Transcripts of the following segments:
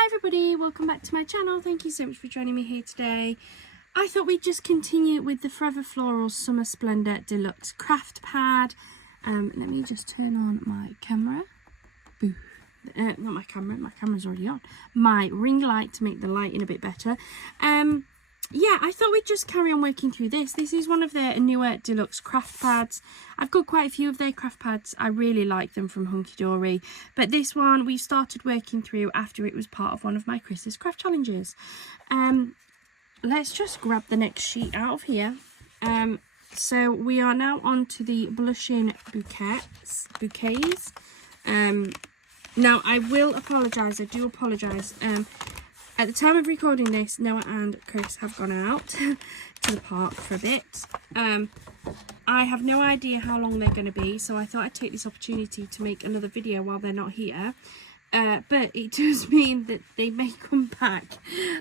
Hi everybody, welcome back to my channel. Thank you so much for joining me here today. I thought we'd just continue with the Forever Florals Summer Splendour Deluxe Craft Pad. Let me just turn on my camera. Boo. Not my camera's already on. My ring light to make the lighting a bit better. Yeah, I thought we'd just carry on working through this. This is one of their newer deluxe craft pads. I've got quite a few of their craft pads. I really like them from Hunkydory. But this one we started working through after it was part of one of my Chris's craft challenges. Let's just grab the next sheet out of here. So we are now on to the blushing bouquets. Now I will apologise, I do apologise. At the time of recording this, Noah and Chris have gone out to the park for a bit. I have no idea how long they're going to be, so I thought I'd take this opportunity to make another video while they're not here. But it does mean that they may come back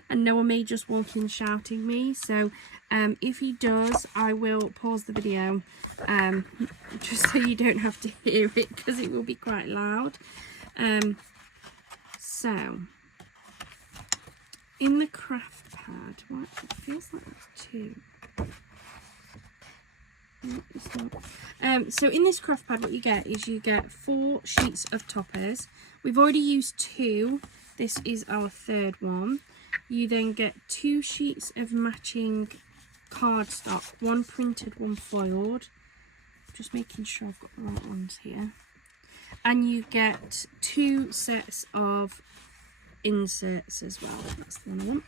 and Noah may just walk in shouting me. So if he does, I will pause the video just so you don't have to hear it because it will be quite loud. So in the craft pad, what it feels like there's two. No, it's not. So in this craft pad, what you get is you get 4 sheets of toppers. We've already used 2. This is our 3rd one. You then get 2 sheets of matching cardstock, 1 printed, 1 foiled. Just making sure I've got the right ones here. And you get 2 sets of inserts as well. That's the one I want.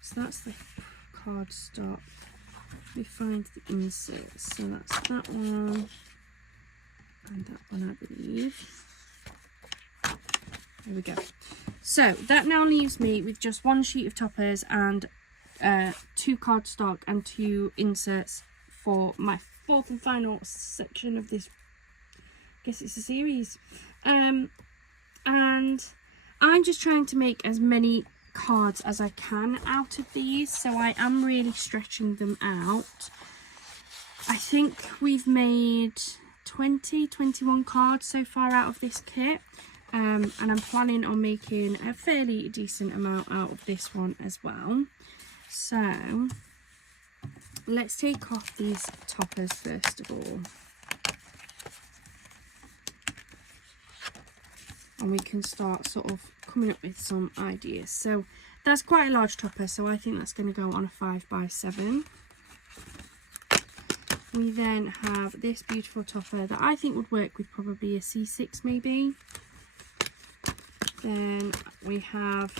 So that's the cardstock. We find the inserts. So that's that one and that one, I believe. There we go. So that now leaves me with just 1 sheet of toppers and 2 cardstock and 2 inserts for my 4th and final section of this. I guess it's a series. And I'm just trying to make as many cards as I can out of these, so I am really stretching them out. I think we've made 21 cards so far out of this kit, and I'm planning on making a fairly decent amount out of this one as well. So let's take off these toppers first of all. And we can start sort of coming up with some ideas. So that's quite a large topper, so I think that's going to go on a 5x7. We then have this beautiful topper that I think would work with probably a C6 maybe. Then we have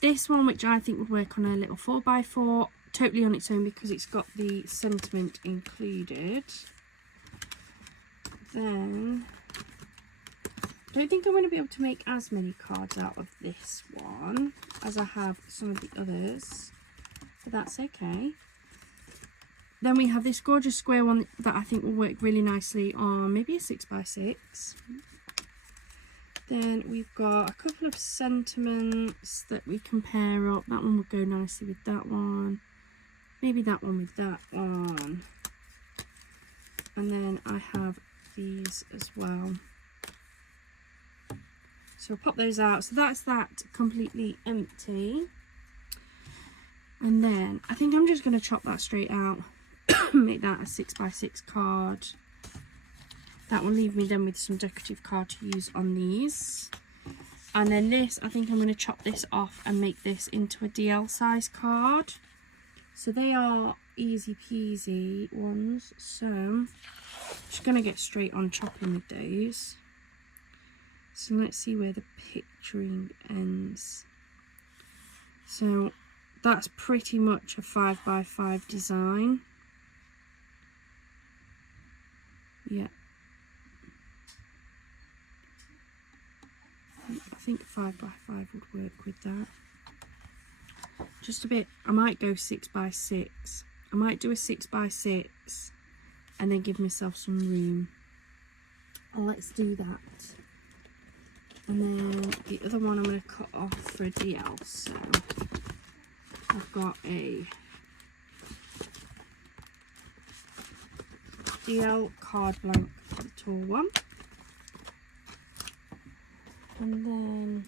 this one which I think would work on a little 4x4, totally on its own because it's got the sentiment included. Then I don't think I'm going to be able to make as many cards out of this one as I have some of the others, but that's okay. Then we have this gorgeous square one that I think will work really nicely on maybe a 6x6. Then we've got a couple of sentiments that we can pair up. That one would go nicely with that one. Maybe that one with that one. And then I have these as well. So we'll pop those out. So that's that completely empty. And then I think I'm just going to chop that straight out. Make that a 6x6 card. That will leave me then with some decorative card to use on these. And then this, I think I'm going to chop this off and make this into a DL size card. So they are easy peasy ones. So I'm just going to get straight on chopping with those. So let's see where the picturing ends. So that's pretty much a 5x5 design. Yeah. I think 5x5 would work with that. Just a bit, I might go 6x6. I might do a 6x6 and then give myself some room. Oh, let's do that. And then the other one I'm going to cut off for a DL. So I've got a DL card blank for the tall one. And then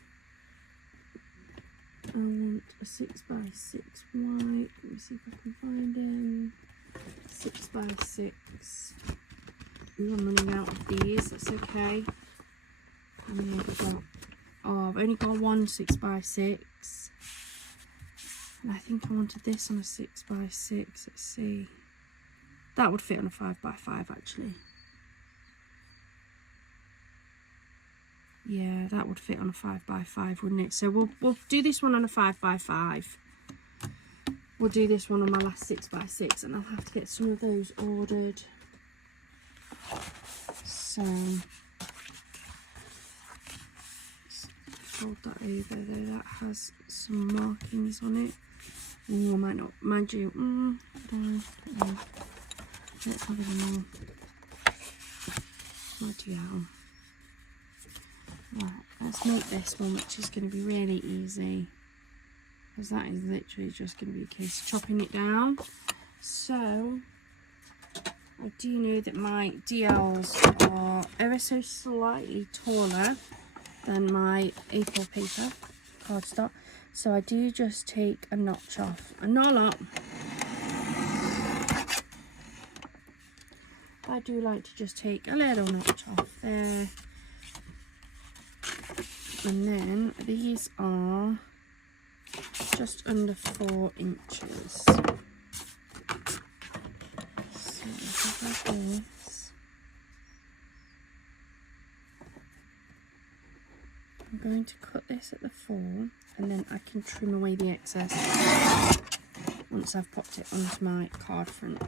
I want a 6x6 white. Let me see if I can find them. 6x6. Ooh, I'm running out of these. That's okay. And I've got, I've only got one 6x6. And I think I wanted this on a 6x6. Let's see. That would fit on a 5x5 actually. Yeah, that would fit on a 5x5, wouldn't it? So we'll do this one on a 5x5. We'll do this one on my last 6x6, and I'll have to get some of those ordered. So fold that over there. That has some markings on it. Oh, I might not, mind you. I don't know. Let's have it all. Bloody hell. Right, let's make this one, which is going to be really easy, because that is literally just going to be a case of chopping it down. So I do know that my DLs are ever so slightly taller than my A4 paper cardstock, so I do just take a notch off, and not a lot. I do like to just take a little notch off there. And then these are just under 4 inches. So like this. I'm going to cut this at the 4, and then I can trim away the excess once I've popped it onto my card front.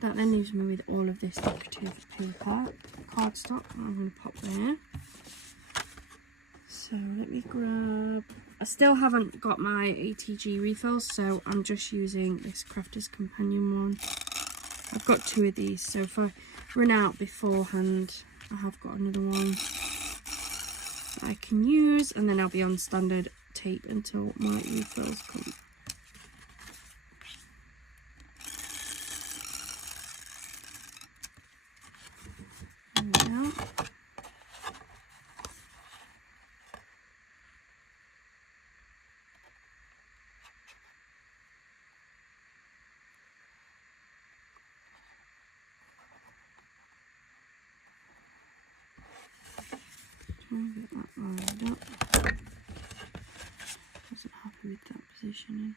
That then leaves me with all of this decorative paper, cardstock, I'm going to pop there. So let me grab, I still haven't got my ATG refills, so I'm just using this Crafter's Companion one. I've got 2 of these, so if I run out beforehand, I have got another one that I can use, and then I'll be on standard tape until my refills come. Get that lined up. Wasn't happy with that positioning.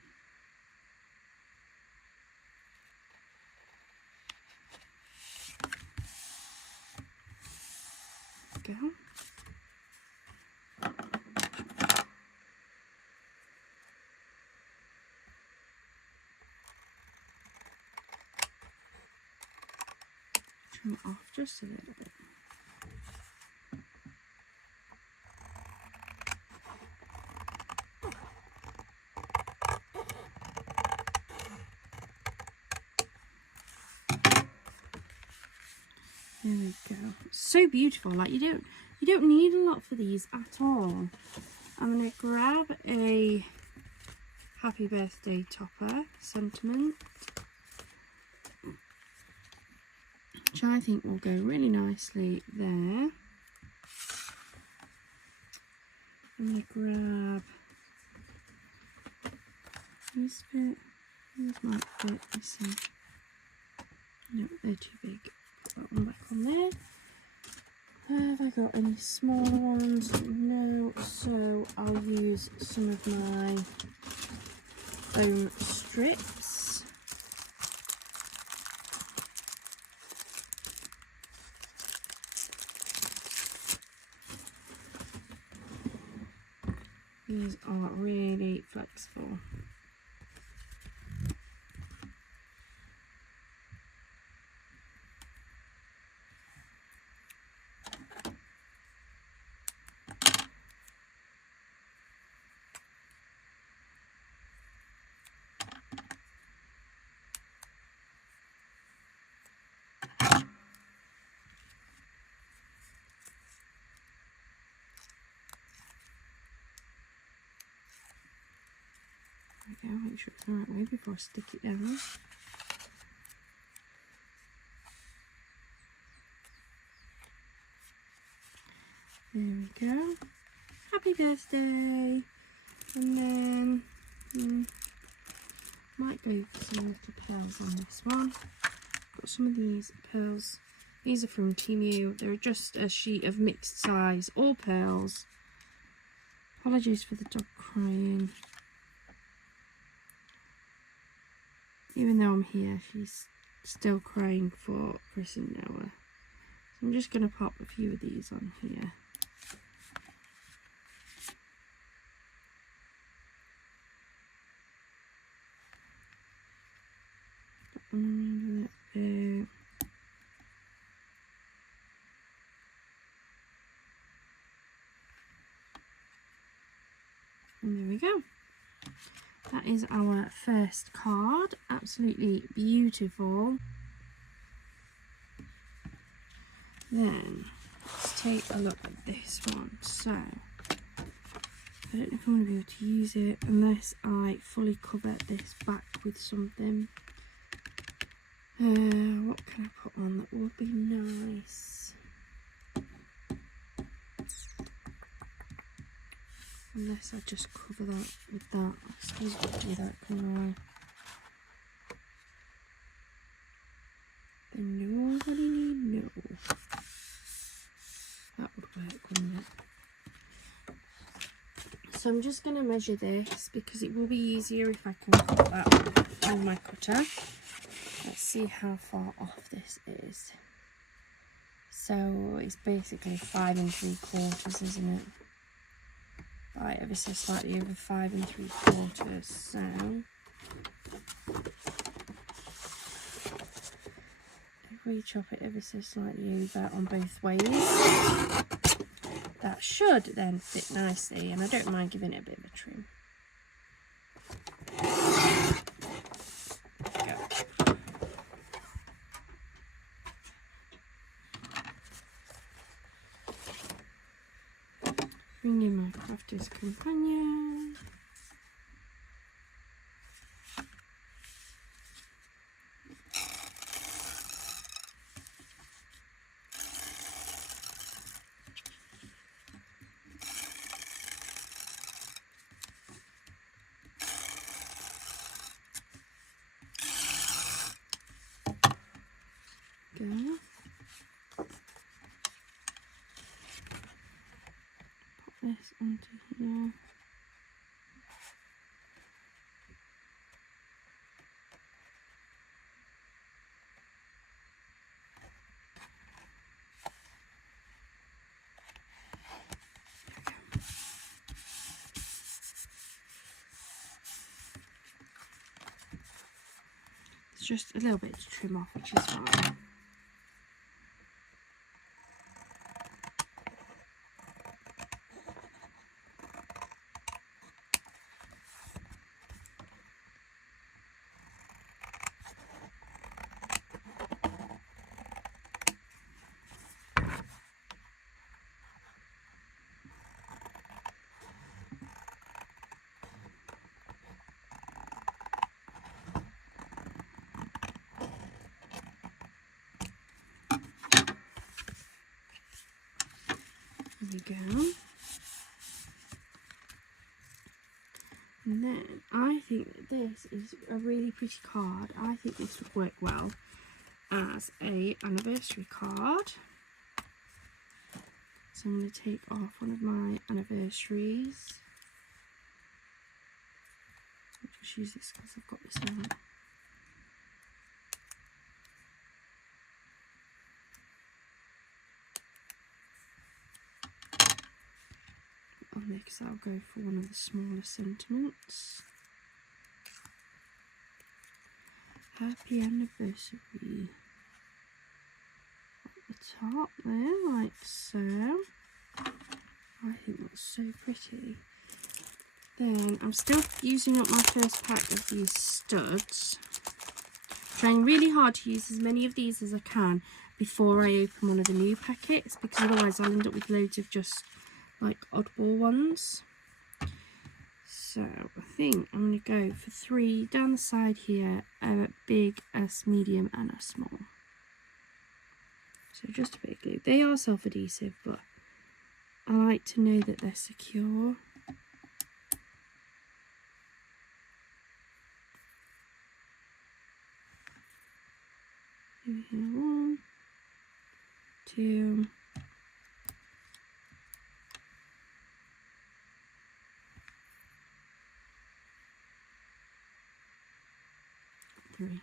Go. Trim it off just a little bit. There we go. So beautiful. Like you don't need a lot for these at all. I'm gonna grab a happy birthday topper sentiment, which I think will go really nicely there. I'm gonna grab this bit. These might fit. Let's see. No, they're too big. Put that one back on there. Have I got any smaller ones? No, so I'll use some of my foam strips. These are really flexible. Okay, I'll make sure it's the right way before I stick it down. There we go. Happy birthday. And then might go for some little pearls on this one. Got some of these pearls. These are from Temu. They're just a sheet of mixed size, all pearls. Apologies for the dog crying. Even though I'm here, she's still crying for Chris and Noah. So I'm just going to pop a few of these on here. Put them around a little bit. And there we go. That is our first card. Absolutely beautiful. Then let's take a look at this one. So I don't know if I'm going to be able to use it unless I fully cover this back with something. What can I put on that would be nice? Unless I just cover that with that. I suppose I could do that, couldn't I? Then nobody need know. That would work, wouldn't it? So I'm just going to measure this because it will be easier if I can cut that with my cutter. Let's see how far off this is. So it's basically 5 3/4, isn't it? Right, ever so slightly over 5 3/4. So if we chop it ever so slightly over on both ways, that should then fit nicely, and I don't mind giving it a bit of a trim. Bring in my crafter's companion. Go. This onto here. It's just a little bit to trim off, which is fine. There we go. And then I think that this is a really pretty card. I think this would work well as a anniversary card. So I'm going to take off one of my anniversaries. I'll just use this because I've got this one. On this, I'll go for one of the smaller sentiments. Happy anniversary. At the top there, like so. I think that's so pretty. Then I'm still using up my first pack of these studs. Trying really hard to use as many of these as I can before I open one of the new packets, because otherwise I'll end up with loads of just like oddball ones. So I think I'm going to go for 3 down the side here, a big, a medium and a small. So just a bit of glue. They are self-adhesive, but I like to know that they're secure. Over here, 1, 2, 3.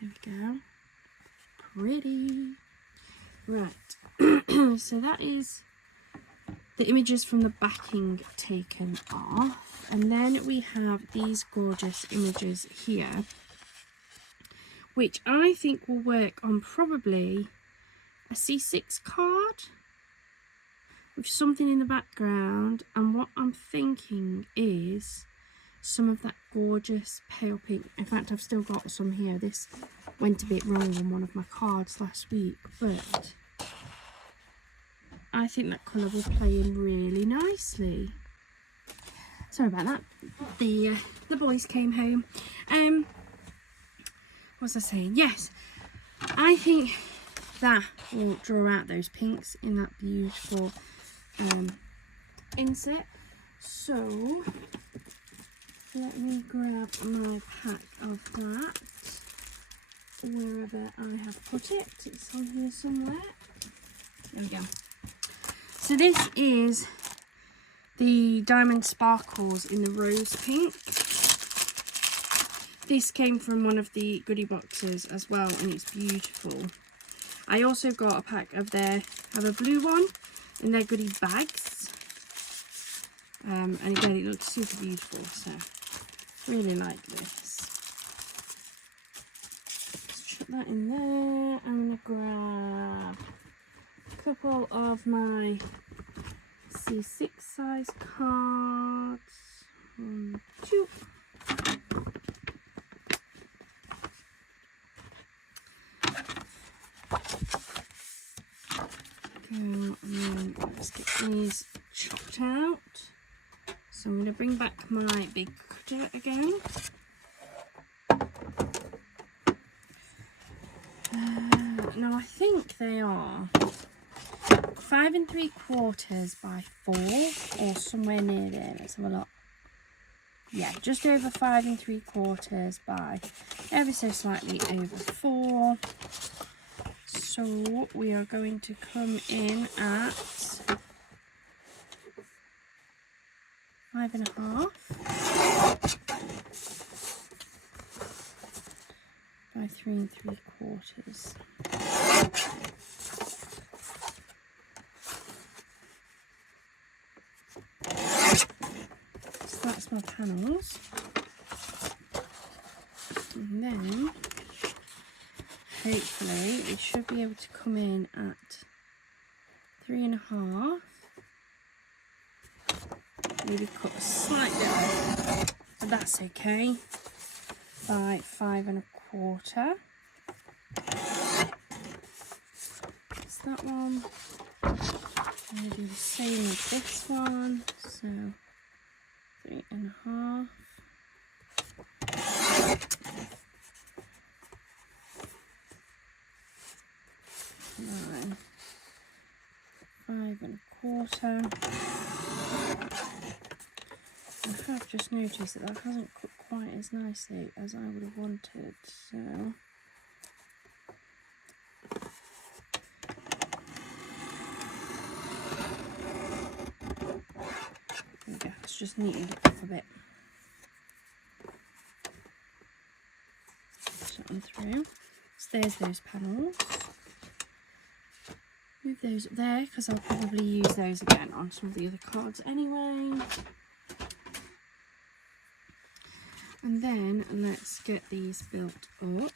There we go. Pretty. Right. So that is the images from the backing taken off, and then we have these gorgeous images here, which I think will work on probably a C6 card with something in the background. And what I'm thinking is some of that gorgeous pale pink. In fact, I've still got some here. This went a bit wrong on one of my cards last week, but I think that colour will play in really nicely. Sorry about that. The boys came home. What was I saying? Yes, I think that will draw out those pinks in that beautiful inset. So let me grab my pack of that wherever I have put it. It's on here somewhere. There we go. So this is the Diamond Sparkles in the rose pink. This came from one of the goodie boxes as well, and it's beautiful. I also got a pack of have a blue one in their goodie bags. And again, it looks super beautiful, so really like this. Let's chuck that in there. I'm going to grab a couple of my C6 size cards. 1, 2. And then let's get these chopped out. So I'm going to bring back my big cutter again. Now I think they are 5 3/4 by 4, or somewhere near there. Let's have a look. Yeah, just over 5 3/4 by ever so slightly over 4. So we are going to come in at 5 1/2 by 3 3/4. So that's my panels. And then hopefully it should be able to come in at 3 1/2. Maybe cut slightly off, but that's okay. By 5 1/4. That's that one. I'm going to do the same with this one. So 3 1/2. 9, 5 1/4. I have just noticed that hasn't cooked quite as nicely as I would have wanted, so there we go. It's just neatened it up a bit. Put that on through. So there's those panels. Move those up there because I'll probably use those again on some of the other cards anyway. And then let's get these built up.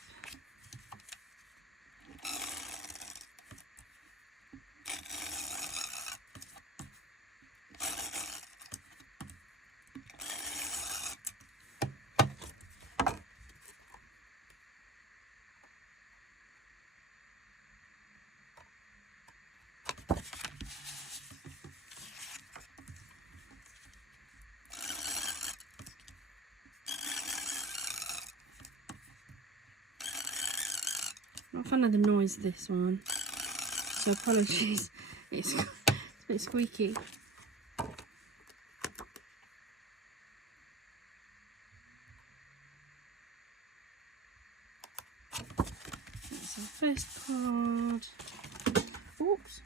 Not a fan of the noise of this one, so apologies. It's a bit squeaky. That's our first card. Oops.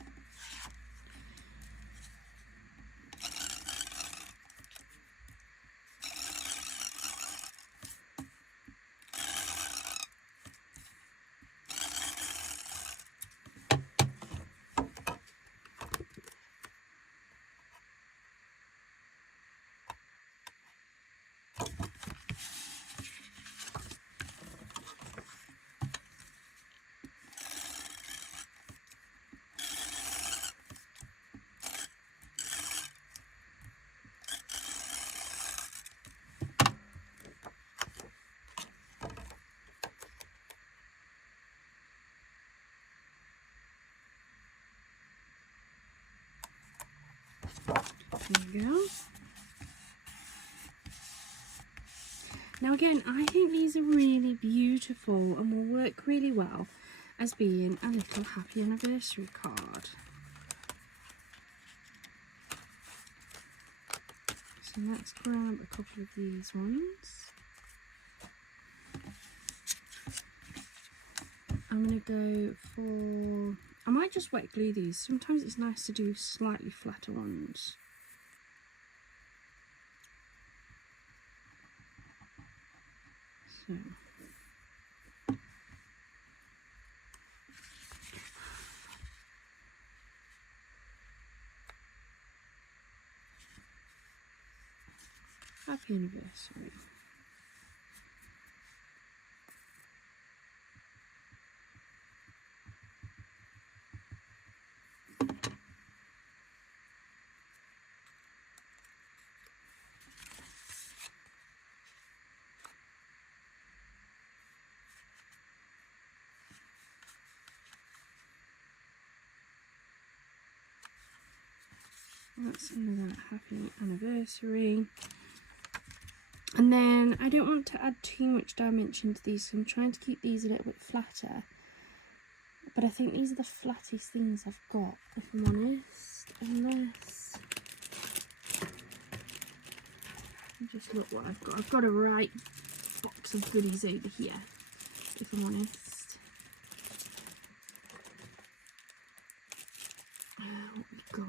There we go. Now again, I think these are really beautiful and will work really well as being a little happy anniversary card. So let's grab a couple of these ones. I'm going to go for, I might just wet glue these. Sometimes it's nice to do slightly flatter ones. So. Happy anniversary. That's another happy anniversary. And then I don't want to add too much dimension to these, so I'm trying to keep these a little bit flatter. But I think these are the flattest things I've got, if I'm honest. Unless, just look what I've got. I've got a right box of goodies over here, if I'm honest. What we've got.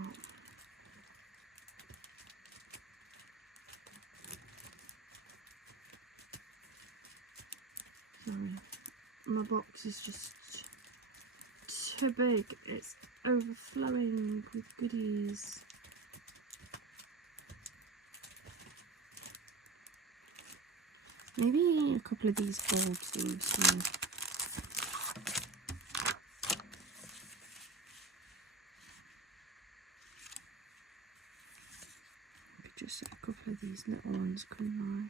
Sorry, my box is just too big. It's overflowing with goodies. Maybe a couple of these gold things too. Just a couple of these little ones come by.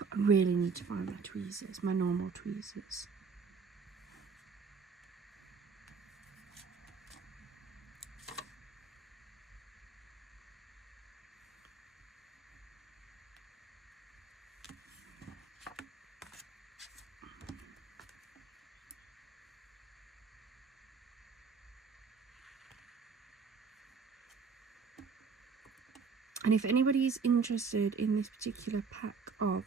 I really need to find my tweezers, my normal tweezers. And if anybody is interested in this particular pack of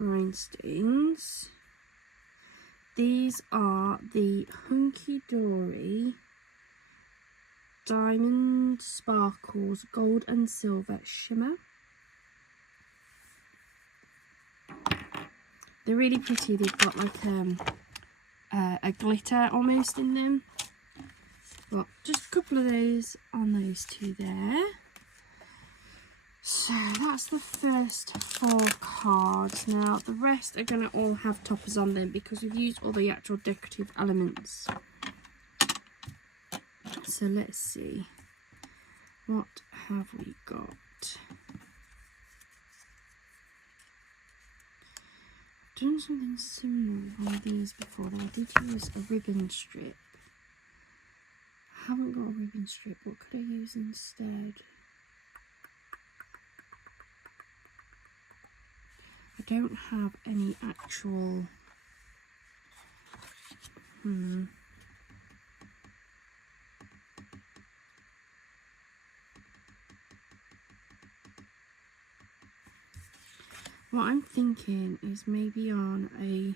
rhinestones, these are the Hunkydory Diamond Sparkles Gold and Silver Shimmer. They're really pretty. They've got like a glitter almost in them. Got just a couple of those on those two there. So that's the first 4 cards. Now the rest are going to all have toppers on them because we've used all the actual decorative elements. So let's see, what have we got? done something similar with one of these before. I did use a ribbon strip. I haven't got a ribbon strip. What could I use instead? I don't have any actual... What I'm thinking is maybe on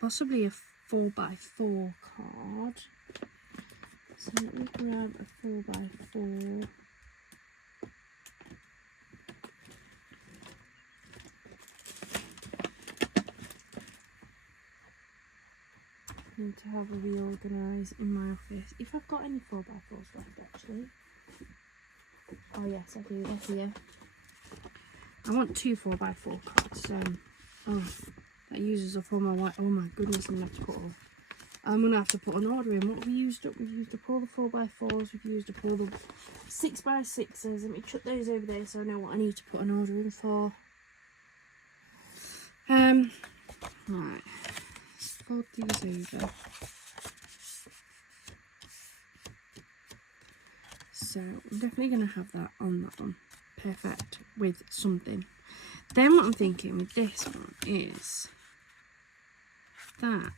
possibly a 4x4 card. So let me grab a 4x4. I need to have a reorganise in my office. If I've got any 4x4s left, actually. Oh yes, I do. They're here. I want 2 4x4 cards. That uses up all my white. Oh my goodness, I'm gonna have to put an order in. What have we used up? We've used up all the 4x4s. We've used up all the 6x6s. Let me chuck those over there so I know what I need to put an order in for. Right. Fold these over. So I'm definitely going to have that on that one. Perfect. With something. Then what I'm thinking with this one is that.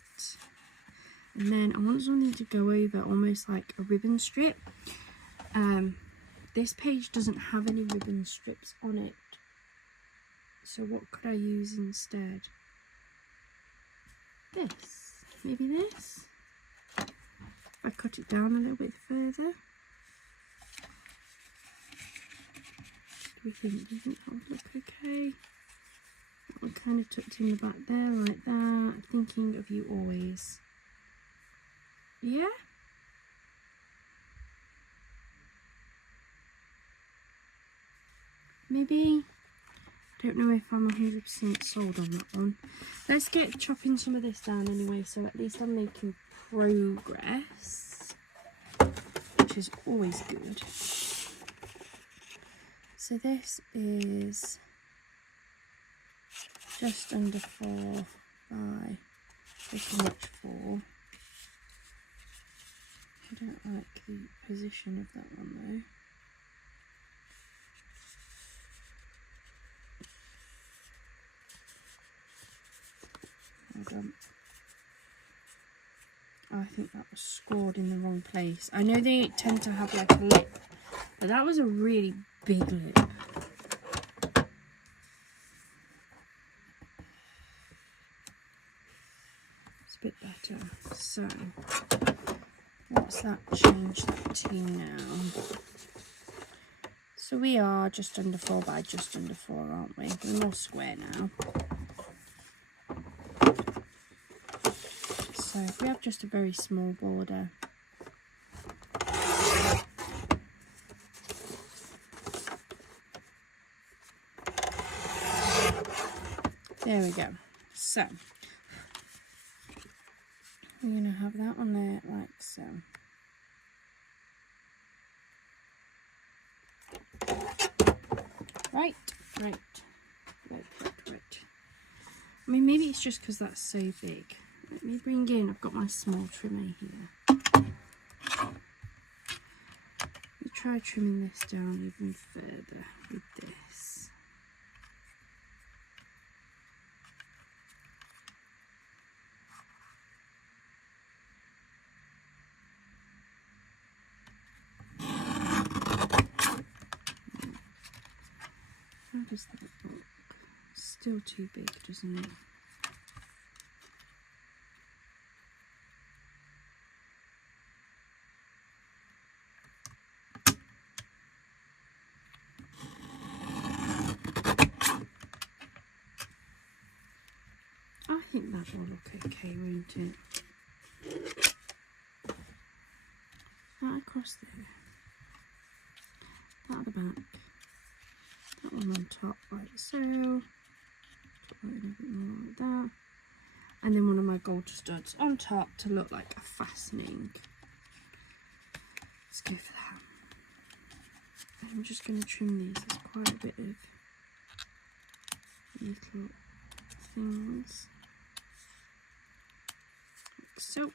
And then I want something to go over almost like a ribbon strip. This page doesn't have any ribbon strips on it. So what could I use instead? This. Maybe this. If I cut it down a little bit further. Do you think that would look okay? That one kind of tucked in the back there like that. Thinking of you always. Yeah? Maybe. I don't know if I'm 100% sold on that one. Let's get chopping some of this down anyway, so at least I'm making progress, which is always good. So this is just under 4 by pretty much 4. I don't like the position of that one though. Oh, I think that was scored in the wrong place. I know they tend to have like a lip, but that was a really big lip. It's a bit better. So, what's that change that to now? So we are just under 4 by just under 4, aren't we? We're more square now. So if we have just a very small border, there we go. So we're going to have that on there like so. Right. I mean, maybe it's just because that's so big. Let me bring in, I've got my small trimmer here. Let me try trimming this down even further with this. How does that look? Still too big, doesn't it? I think that will look okay, won't it? That across there. That at the back. That one on top like so. Put that in a bit more like that. And then one of my gold studs on top to look like a fastening. Let's go for that. I'm just going to trim these. There's quite a bit of little things like so.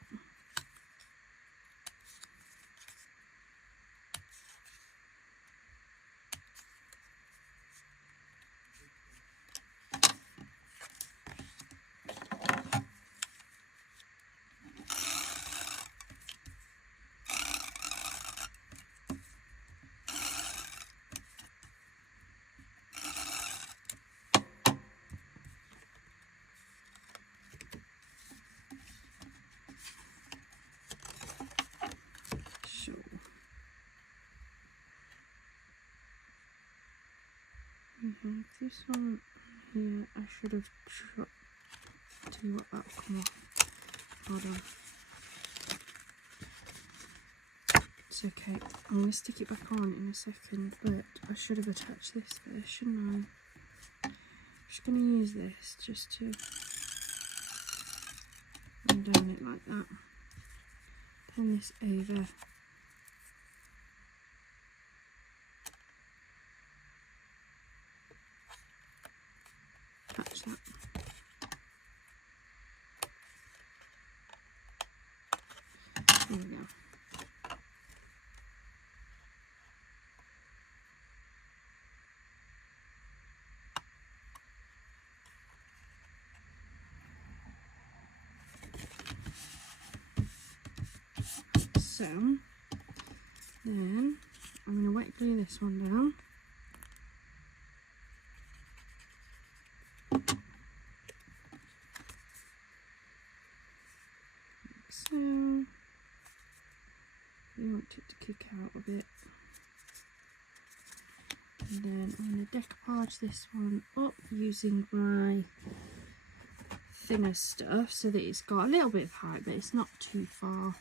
This one here, I should have chopped. Tell you what, that'll come off. Hold on. It's okay. I'm going to stick it back on in a second, but I should have attached this first, shouldn't I? I'm just going to use this just to undo it like that. Turn this over. Attach that. There we go. So then I'm going to wet glue this one down. So you want it to kick out a bit, and then I'm going to decoupage this one up using my thinner stuff so that it's got a little bit of height but it's not too far.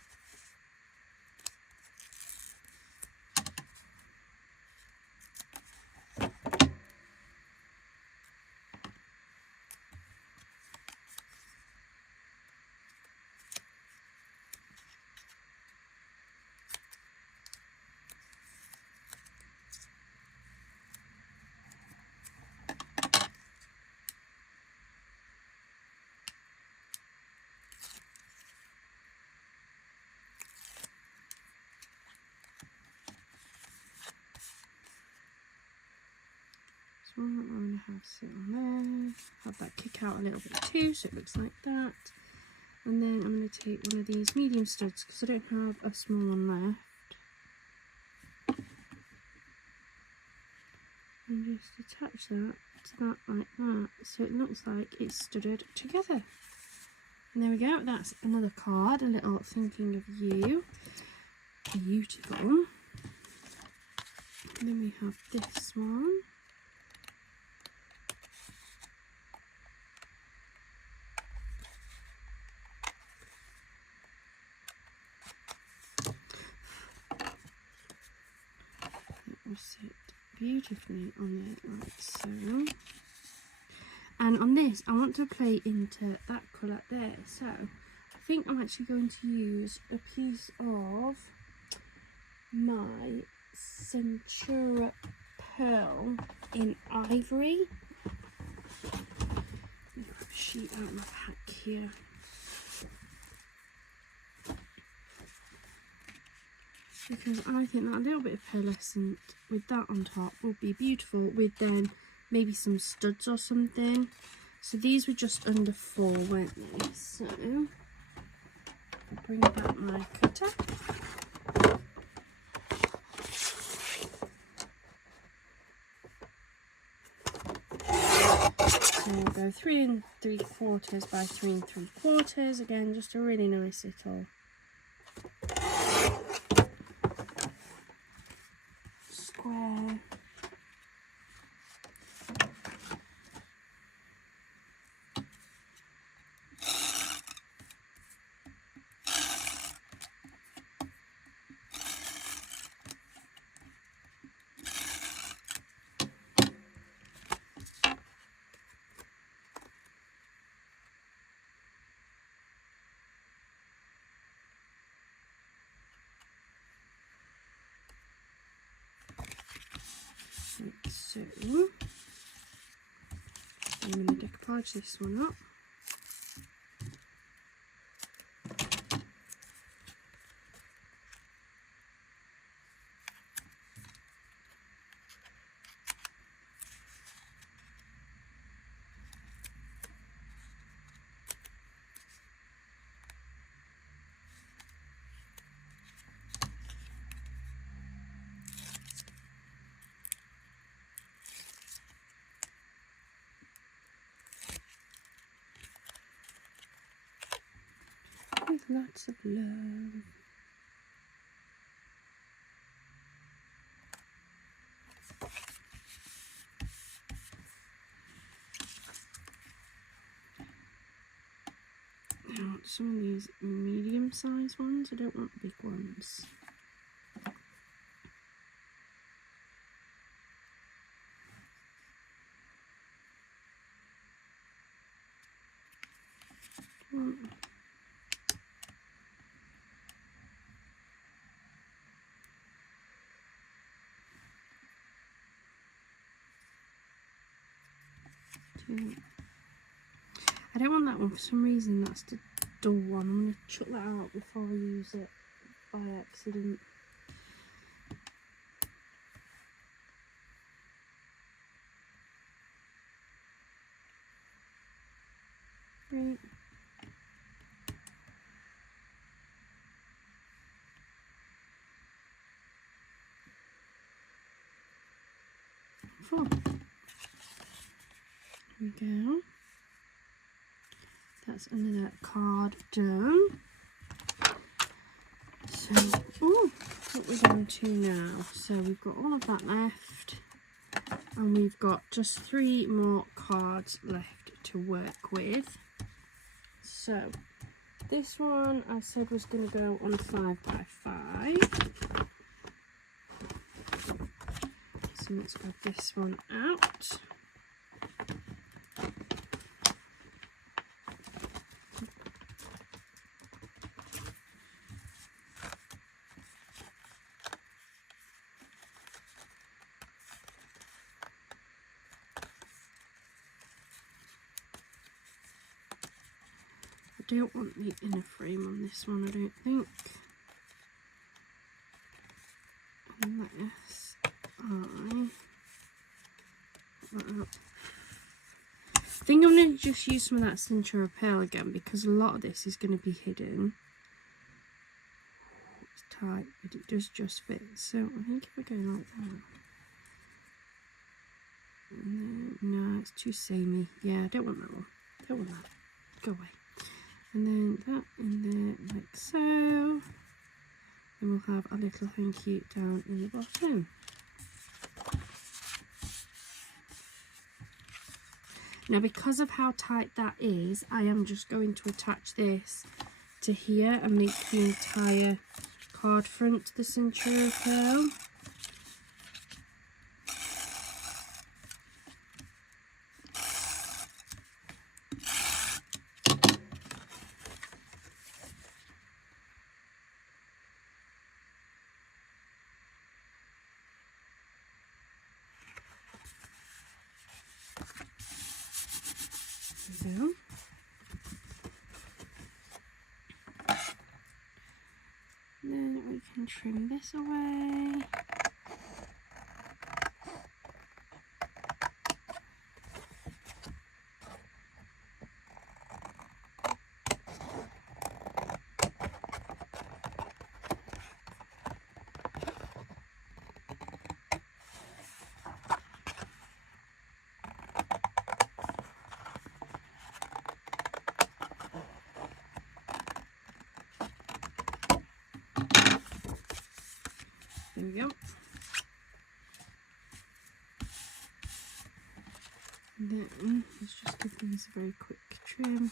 So I'm going to have sit on there, have that kick out a little bit too so it looks like that. And then I'm going to take one of these medium studs because I don't have a small one left. And just attach that to that like that so it looks like it's studded together. And there we go, that's another card, a little thinking of you. Beautiful. And then we have this one. Sit beautifully on it like so, and on this I want to play into that colour there, so I think I'm actually going to use a piece of my Centura Pearl in Ivory. Let me grab a sheet out of my pack here. Because I think that a little bit of pearlescent with that on top will be beautiful, with then maybe some studs or something. So these were just under 4, weren't they? So I'll bring back my cutter. So we'll go 3 3/4 by 3 3/4. Again, just a really nice little square. So I'm going to decoupage this one up. With lots of love. I want some of these medium-sized ones. I don't want big ones. I don't want that one for some reason. That's the dull one. I'm going to chuck that out before I use it by accident. Right. 4. There we go. That's another card done. So, what we're down to now. So we've got all of that left, and we've got just 3 more cards left to work with. So this one I said was going to go on a 5x5. So let's grab this one out. I don't want the inner frame on this one, I don't think. Unless I think I'm going to just use some of that Splendour Pearl again, because a lot of this is going to be hidden. It's tight, but it does just fit. So I think if I go like that. And then, no, it's too samey. Yeah, I don't want that one. Don't want that. Go away. And then that in there like so. Then we'll have a little hanky down in the bottom. Now, because of how tight that is, I am just going to attach this to here and make the entire card front the Splendour Pearl. Then we can trim this away. There we go. And then let's just give these a very quick trim.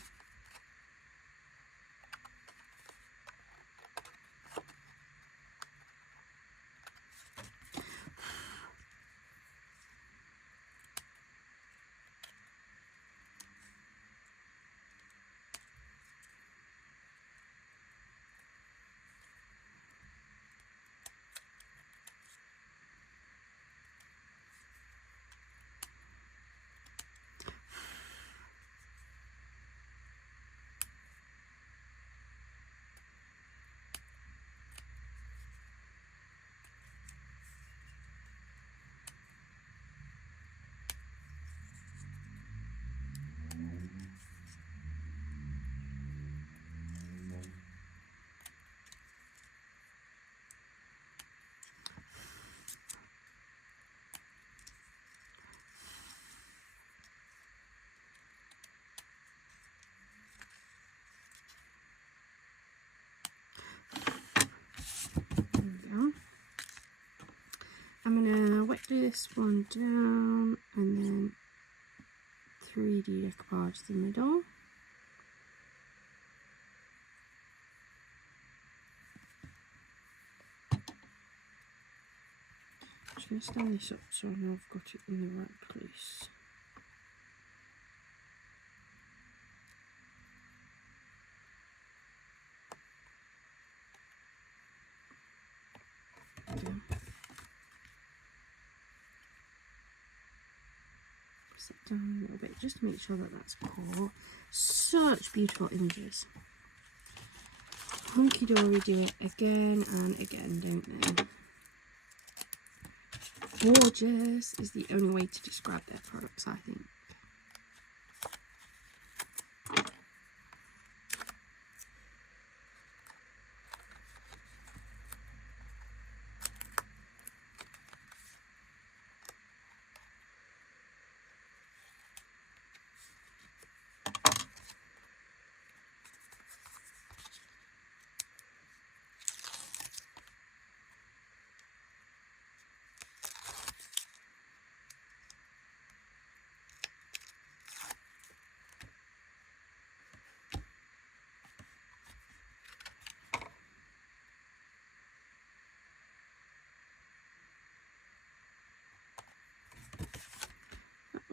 I'm gonna wet glue this one down and then 3D decoupage the middle. I'm just gonna stand this up so I know I've got it in the right place. Sit down a little bit just to make sure that that's core. Such beautiful images. Hunkydory do it again and again, don't they? Gorgeous is the only way to describe their products, I think.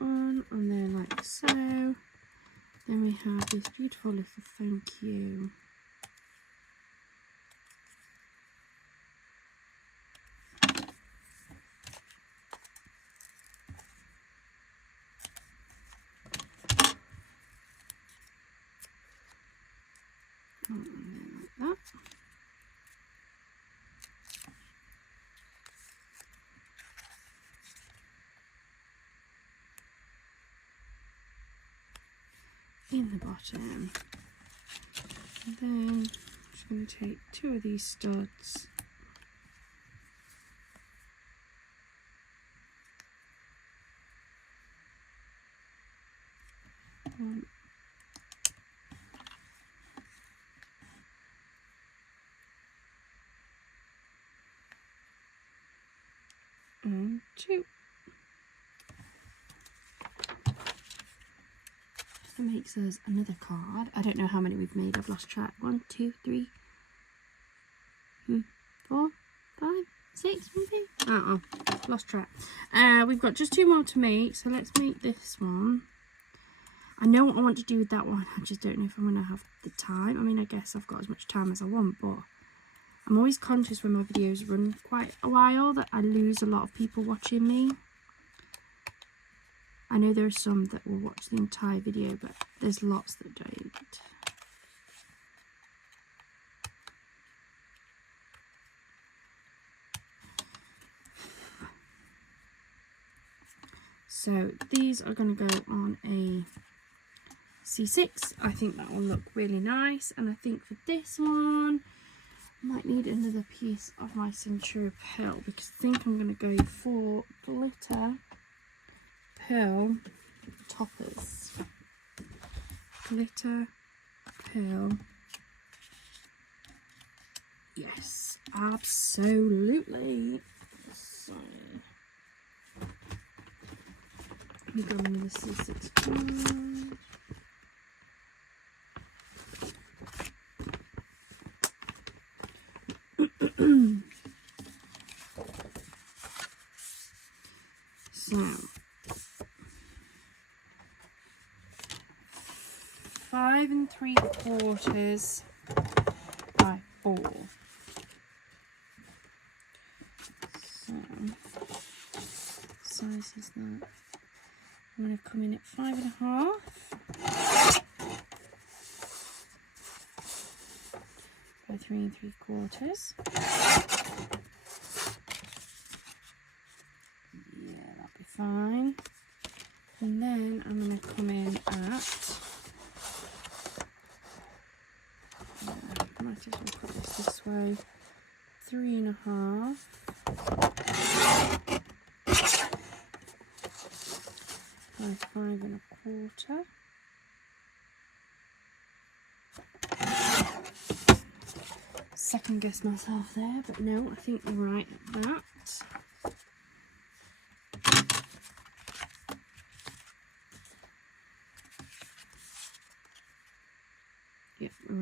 On and then like so. Then we have this beautiful little thank you. And then like that. In the bottom, and then I'm just going to take 2 of these studs one and 2. It makes us another card. I don't know how many we've made, I've lost track. 1, 2, 3, 4, 5, 6 maybe? Lost track. We've got just 2 more to make, so let's make this one. I know what I want to do with that one, I just don't know if I'm going to have the time. I mean, I guess I've got as much time as I want, but I'm always conscious when my videos run quite a while that I lose a lot of people watching me. I know there are some that will watch the entire video, but there's lots that don't. So these are going to go on a C6. I think that will look really nice. And I think for this one, I might need another piece of my Centura pearl because I think I'm going to go for glitter pearl toppers. Glitter pearl. Yes, absolutely. So we go in the C6 one. So 5 3/4 by 4. So size is that. I'm going to come in at 5.5. By 3 3/4. Yeah, that'll be fine. And then I'm going to come in at, might as well put this way, 3.5 by 5.25. Second guess myself there, but no, I think I'm right at that.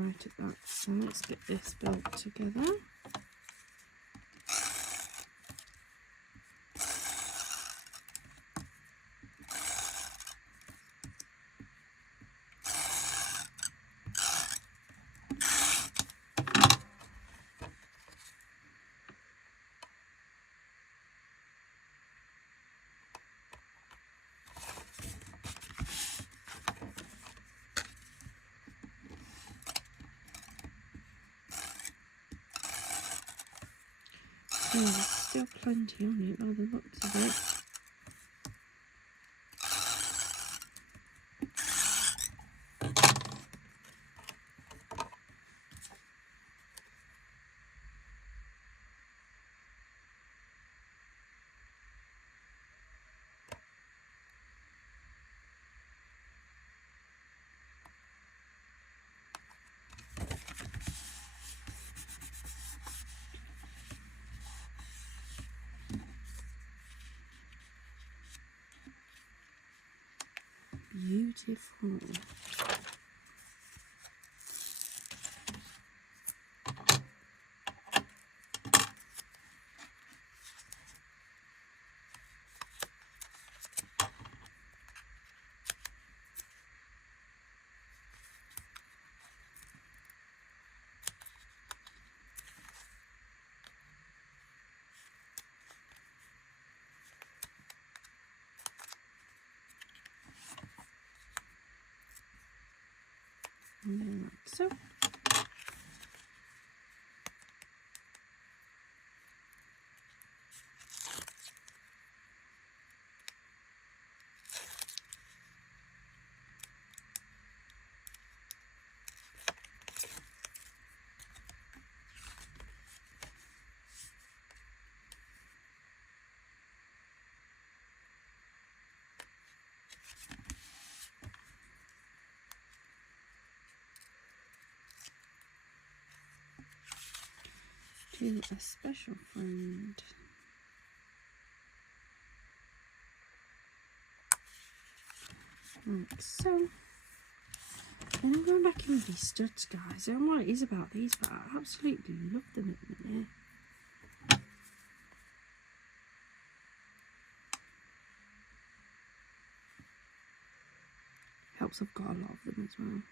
right at that. So let's get this built together. Oh, there's still plenty on it by the looks of it. Beautiful. And then like so. To a special friend. Like so. And I'm going back in with these studs, guys. I don't know what it is about these, but I absolutely love them at the minute. Helps I've got a lot of them as well.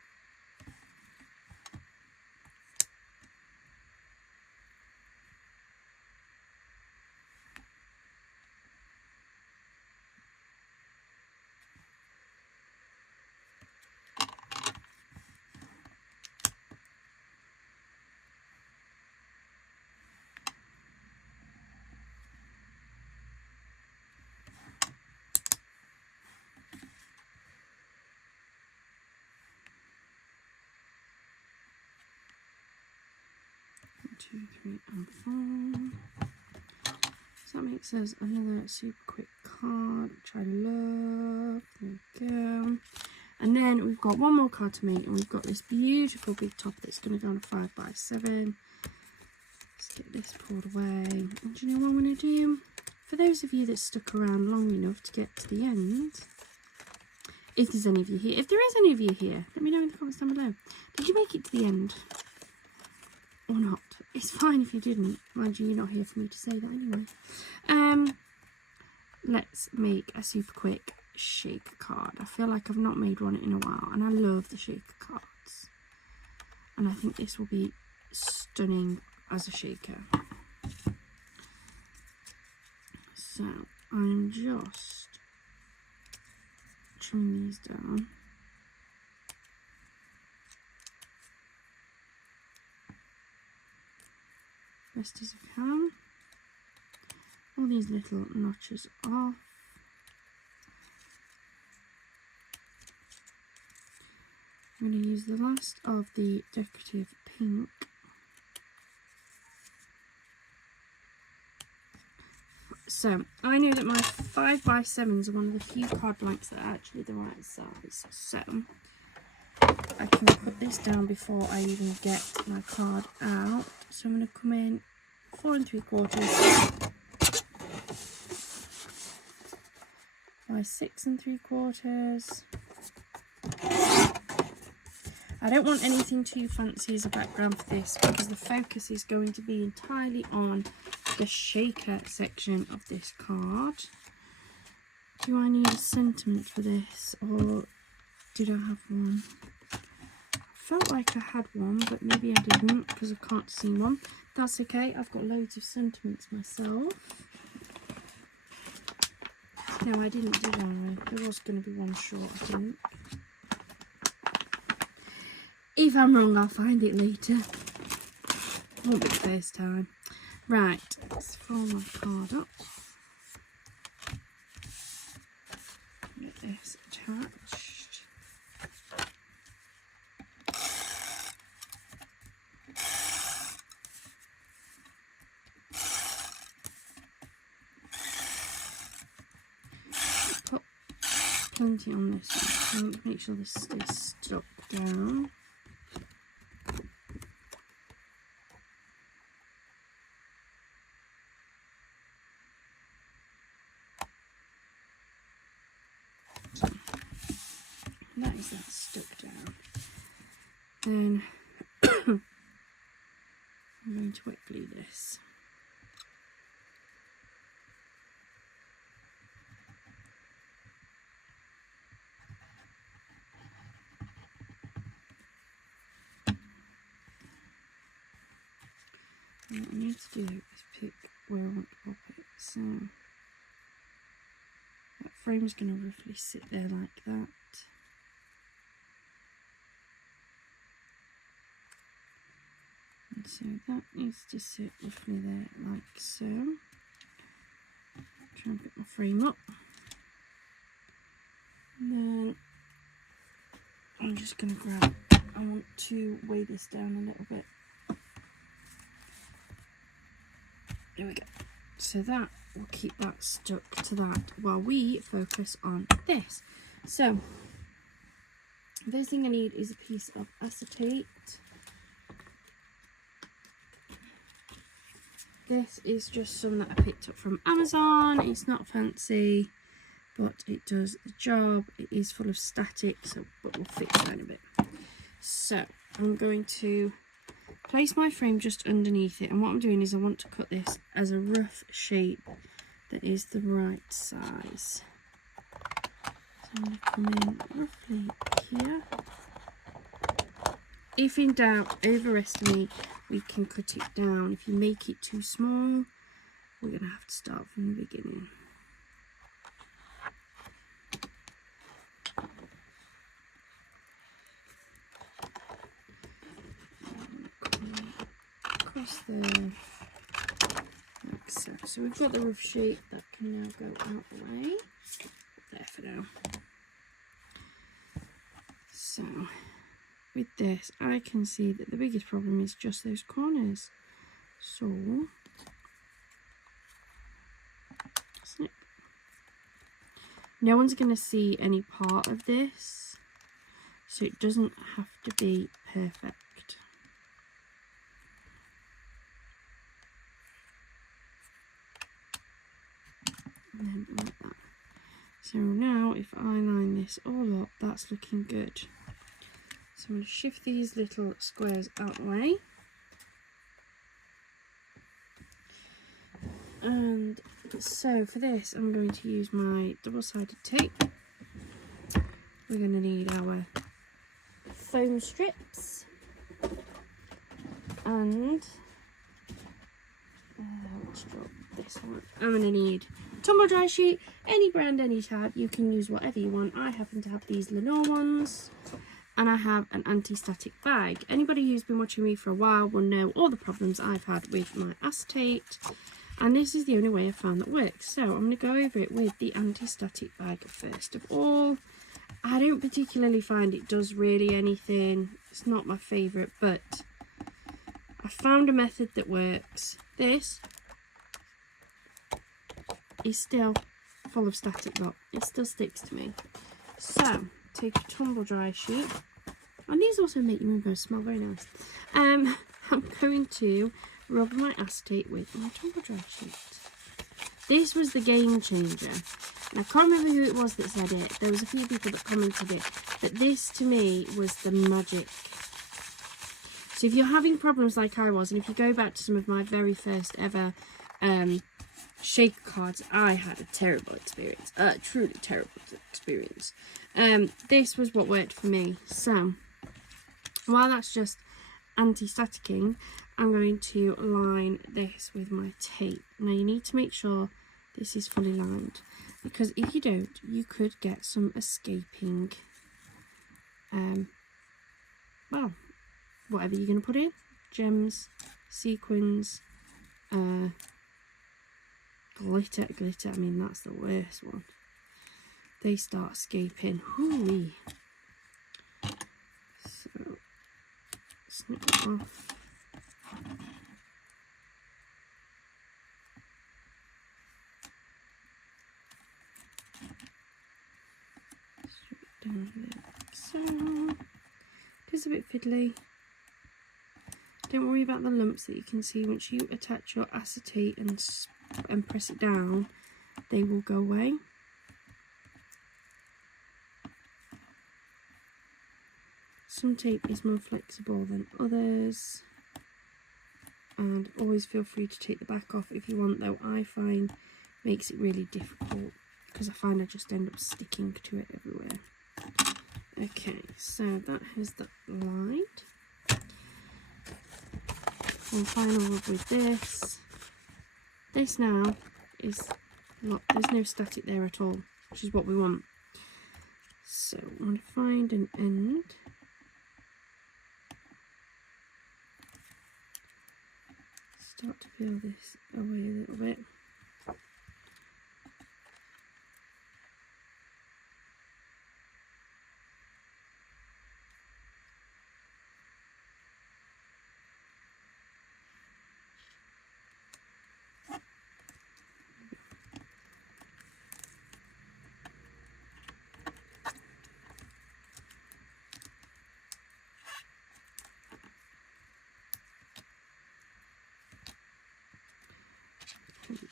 Two, three, and four. So that makes us another super quick card, which I love. There we go. And then we've got one more card to make, and we've got this beautiful big top that's going to go on a 5x7. Let's get this pulled away. And do you know what I'm going to do? For those of you that stuck around long enough to get to the end, if there's any of you here, if there is any of you here, let me know in the comments down below. Did you make it to the end? Or not? It's fine if you didn't. Mind you, you're not here for me to say that anyway. Let's make a super quick shaker card. I feel like I've not made one in a while, and I love the shaker cards. And I think this will be stunning as a shaker. So I'm just trimming these down. Best as I can. All these little notches off. I'm going to use the last of the decorative pink. So I know that my 5x7s are one of the few card blanks that are actually the right size. So I can put this down before I even get my card out. So I'm going to come in 4 3/4 by 6 3/4. I don't want anything too fancy as a background for this because the focus is going to be entirely on the shaker section of this card. Do I need a sentiment for this, or did I have one? I felt like I had one, but maybe I didn't because I can't see one. That's okay, I've got loads of sentiments myself. No, I didn't, did I? There was going to be one short, I think. If I'm wrong, I'll find it later. Won't be the first time. Right, let's fold my card up. Get this attached. Put plenty on this one. Make sure this is stuck down. That is that stuck down. Then I'm going to wet glue this. And what I need to do is pick where I want to pop it. So that frame's going to roughly sit there like that. And so that needs to sit roughly there like so. Try and pick my frame up. And then I'm just going to grab, I want to weigh this down a little bit. There we go. So that will keep that stuck to that while we focus on this. So the first thing I need is a piece of acetate. This is just some that I picked up from Amazon. It's not fancy, but it does the job. It is full of static, but we'll fix that in a bit. So I'm going to place my frame just underneath it, and what I'm doing is I want to cut this as a rough shape that is the right size. So I'm going to come in roughly here. If in doubt, overestimate, we can cut it down. If you make it too small, we're going to have to start from the beginning. Across there, like so. So we've got the rough shape that can now go out the way. There for now. So with this, I can see that the biggest problem is just those corners. So snip. No one's going to see any part of this, so it doesn't have to be perfect. And then like that. So now if I line this all up, that's looking good. So I'm going to shift these little squares out of the way. And so for this, I'm going to use my double-sided tape. We're going to need our foam strips. And let's drop this one. I'm going to need tumble dry sheet, any brand, any tab. You can use whatever you want. I happen to have these Lenore ones. And I have an anti-static bag. Anybody who's been watching me for a while will know all the problems I've had with my acetate, and this is the only way I've found that works. So I'm going to go over it with the anti-static bag first of all. I don't particularly find it does really anything. It's not my favourite, but I found a method that works. This is still full of static rock. It still sticks to me. So take a tumble dry sheet, and these also make your windows smell very nice. I'm going to rub my acetate with my tumble dry sheet. This was the game changer. And I can't remember who it was that said it. There was a few people that commented it. But this, to me, was the magic. So if you're having problems like I was, and if you go back to some of my very first ever shaker cards, I had a terrible experience. A truly terrible experience. This was what worked for me. So, while that's just anti-staticking, I'm going to line this with my tape. Now you need to make sure this is fully lined, because if you don't, you could get some escaping, well, whatever you're going to put in, gems, sequins, glitter, I mean that's the worst one. They start escaping. Hoo-wee. So, snip it off. Straight down there, like so. It is a bit fiddly. Don't worry about the lumps that you can see. Once you attach your acetate and press it down, they will go away. Some tape is more flexible than others, and always feel free to take the back off if you want, though I find makes it really difficult because I find I just end up sticking to it everywhere. Okay, so that has that lined. One final rub with this. This now is not, there's no static there at all, which is what we want. So I'm going to find an end. Start to peel this away a little bit.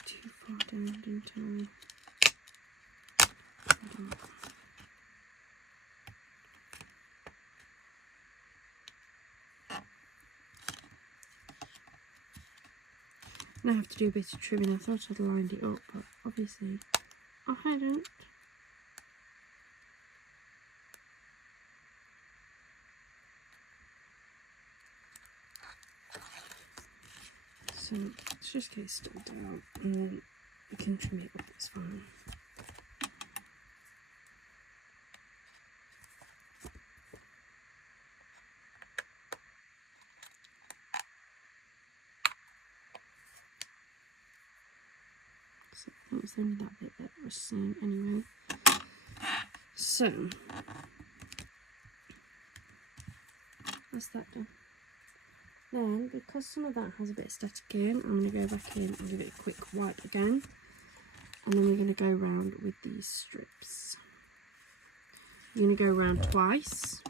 Too far down, didn't I? Now I have to do a bit of trimming. I thought I'd lined it up, but obviously I hadn't. So let's just get it stuck down and then you can trim it up, it's fine. So that was only that bit that was sewn anyway. So that's that done. Then, because some of that has a bit of static in, I'm going to go back in and give it a quick wipe again. And then we're going to go round with these strips. You're going to go round twice.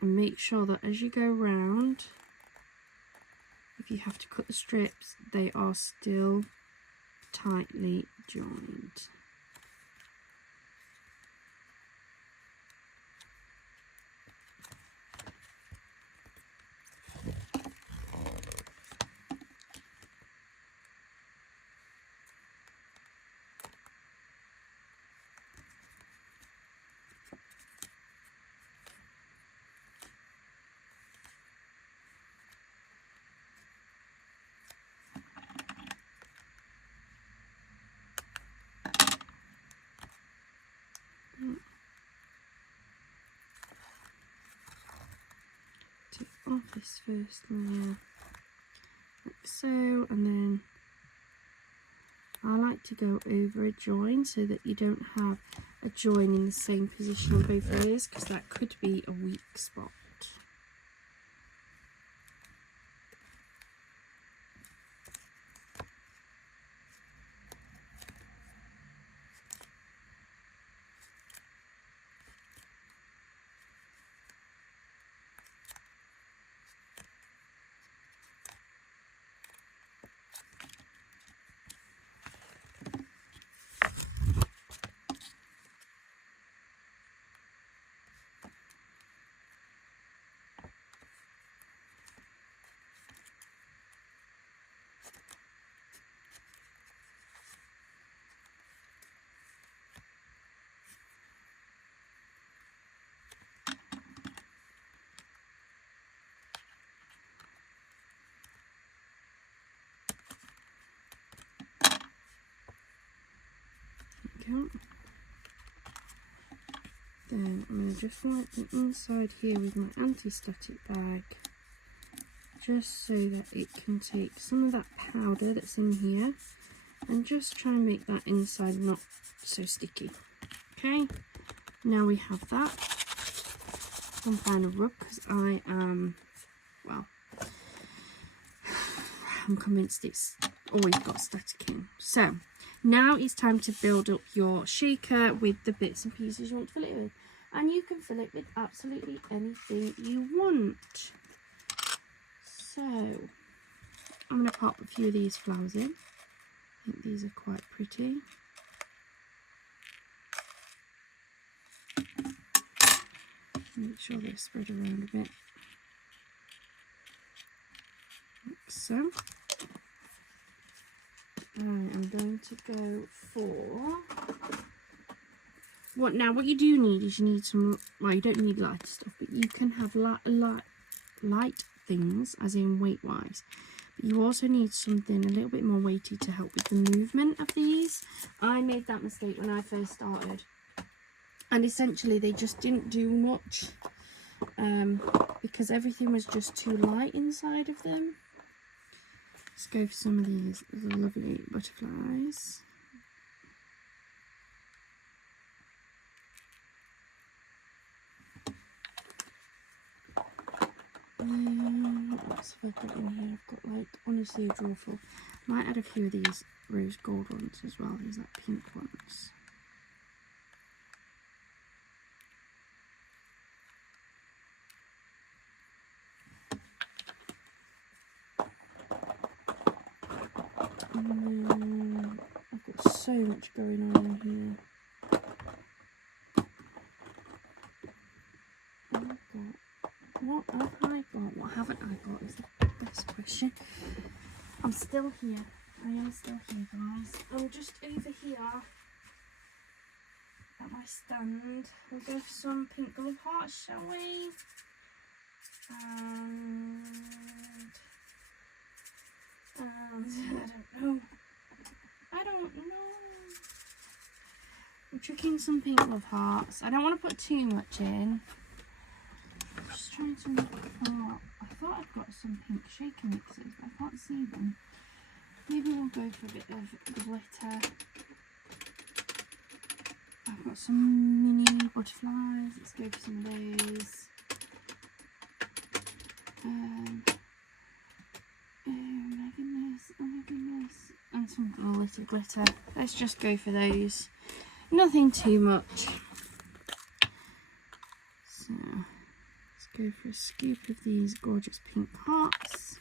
And make sure that as you go round, if you have to cut the strips, they are still tightly joined. Take off this first layer like so, and then I like to go over a join so that you don't have a join in the same position on both layers, because that could be a weak spot. go. Then I'm going to just write the inside here with my anti-static bag, just so that it can take some of that powder that's in here and just try and make that inside not so sticky. Okay, now we have that. One final rub, because I am, well, I'm convinced it's always got static in. So now it's time to build up your shaker with the bits and pieces you want to fill it with. And you can fill it with absolutely anything you want. So I'm going to pop a few of these flowers in. I think these are quite pretty. Make sure they're spread around a bit. Like so. I am going to go for what you do need is you need some, well, you don't need light stuff, but you can have light things, as in weight wise, but you also need something a little bit more weighty to help with the movement of these. I made that mistake when I first started, and essentially they just didn't do much because everything was just too light inside of them. Let's go for some of these lovely butterflies. What else have I got in here? I've got, like, honestly a drawer full. Might add a few of these rose gold ones as well, these like pink ones. I've got so much going on in here. What have I got? What haven't I got is the best question. I'm still here. I am still here, guys. I'm just over here at my stand. We'll go for some pink glove hearts, shall we? And I don't know. I'm chucking some pink glove hearts. I don't want to put too much in. Just trying to look for, I thought I'd got some pink shaker mixes, but I can't see them. Maybe we'll go for a bit of glitter. I've got some mini butterflies. Let's go for some of those. Oh my goodness. And some glitter. Let's just go for those. Nothing too much. So let's go for a scoop of these gorgeous pink hearts.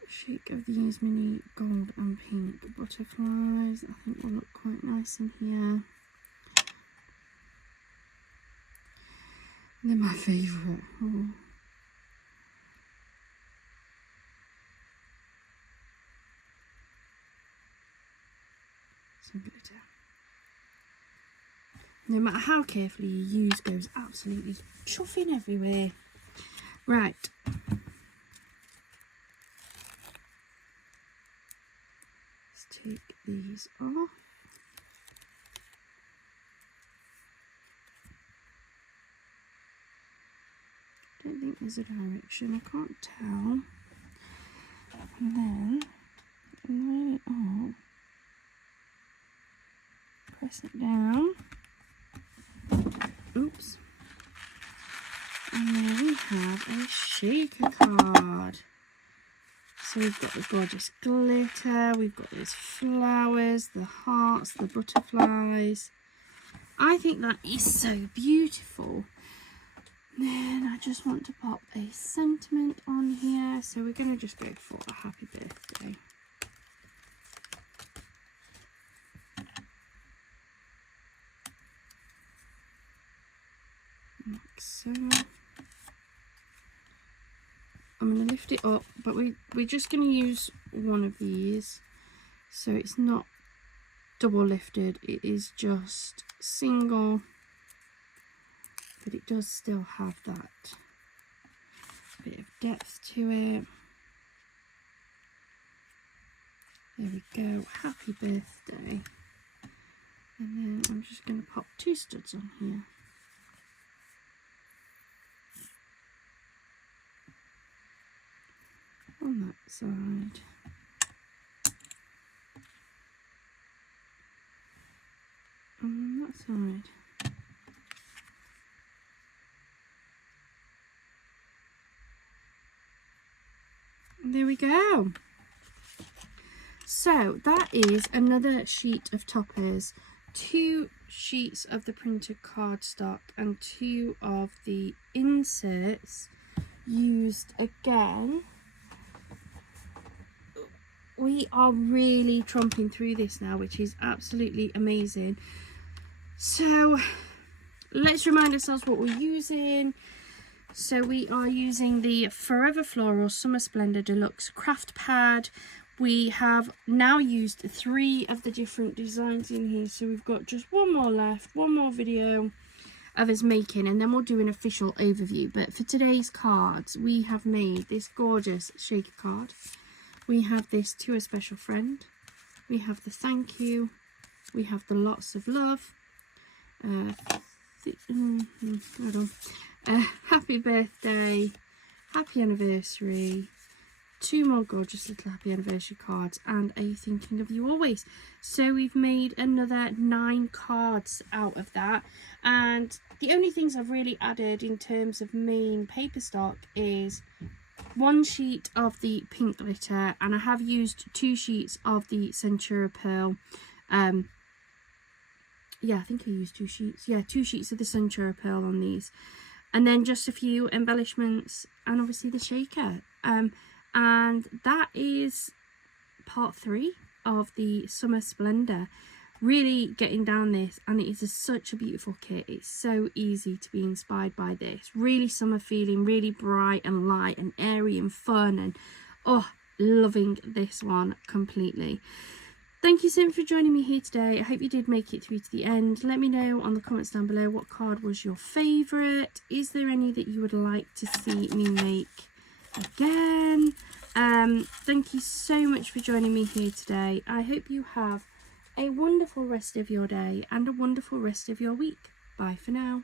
A shake of these mini gold and pink butterflies. I think will look quite nice in here. They're my favourite. Oh. Some glitter. No matter how carefully you use, goes absolutely chuffing everywhere. Right. Let's take these off. I don't think there's a direction, I can't tell. And then line it up, press it down. Oops. And then we have a shaker card. So we've got the gorgeous glitter, we've got those flowers, the hearts, the butterflies. I think that is so beautiful. Then I just want to pop a sentiment on here. So we're going to just go for a happy birthday. Like so. I'm going to lift it up, but we're just going to use one of these. So it's not double lifted, it is just single. But it does still have that bit of depth to it. There we go, happy birthday. And then I'm just going to pop 2 studs on here. On that side. On that side. And there we go. So that is another sheet of toppers, 2 sheets of the printed cardstock and 2 of the inserts used again. We are really tromping through this now, which is absolutely amazing. So let's remind ourselves what we're using. So we are using the Forever Florals Summer Splendour Deluxe Craft Pad. We have now used 3 of the different designs in here, so we've got just 1 more left, 1 more video of us making, and then we'll do an official overview. But for today's cards, we have made this gorgeous shaker card. We have this To a Special Friend. We have the thank you. We have the lots of love. Happy birthday, happy anniversary, 2 more gorgeous little happy anniversary cards, and a thinking of you always. So we've made another 9 cards out of that, and the only things I've really added in terms of main paper stock is 1 sheet of the pink glitter, and I have used 2 sheets of the Centura Pearl. Yeah, I think I used 2 sheets. Yeah, 2 sheets of the Centura Pearl on these. And then just a few embellishments and obviously the shaker. And that is part 3 of the Summer Splendour. Really getting down this, and it is such a beautiful kit. It's so easy to be inspired by this. Really summer feeling, really bright and light and airy and fun, and oh, loving this one completely. Thank you so much for joining me here today. I hope you did make it through to the end. Let me know on the comments down below what card was your favourite. Is there any that you would like to see me make again? Thank you so much for joining me here today. I hope you have a wonderful rest of your day and a wonderful rest of your week. Bye for now.